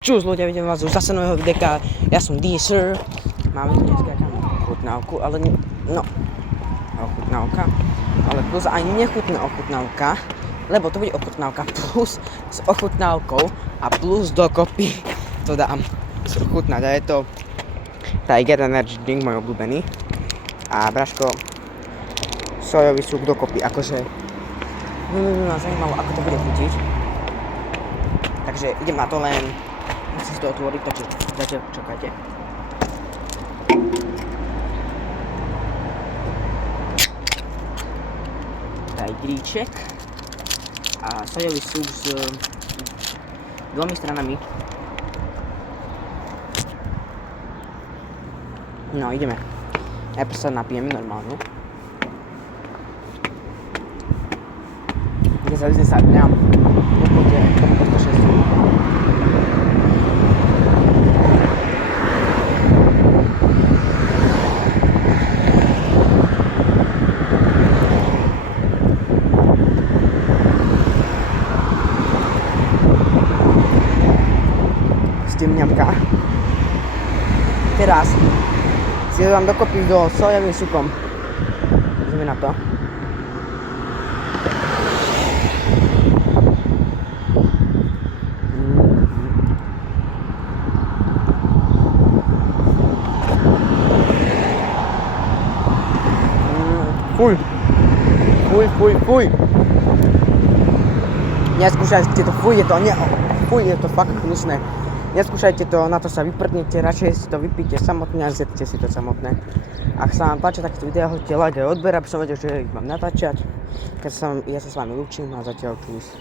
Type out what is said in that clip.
Čus ľudia, vidím vás už zase nového videa. Ja som D-Sir. Máme tu dneska ochutnávku, ale ochutnávka, ale plus aj nechutná ochutnávka, lebo to bude ochutnávka plus s ochutnávkou a plus dokopy to dám chutnať. A je to Tiger Energy Drink, môj obľúbený. A Braško, sojový súk dokopy, akože ma zaujímalo, ako to bude chutiť. Takže idem na to, len musím si to otvoriť, takže zatiaľ čakajte. Tigríček a sojový súk s dvomi stranami. No, ideme. Najprv sa napijeme normálne. Kde sa vyzne sa dňam. Nepôjde po 6. Mňamka. Teraz si dám dokopy do sojovým súkom. Ideme na to. Fuj. Neskúšajte to, fuj, je to fakt hnusné. Neskúšajte to, na to sa vyprdnite, radšej si to vypíte samotné a zjedzte si to samotné. Ak sa vám páči takéto videá, hoďte like aj odber, aby som vedel, že ich mám natáčať. Ja sa s vami lúčim a zatiaľ čus.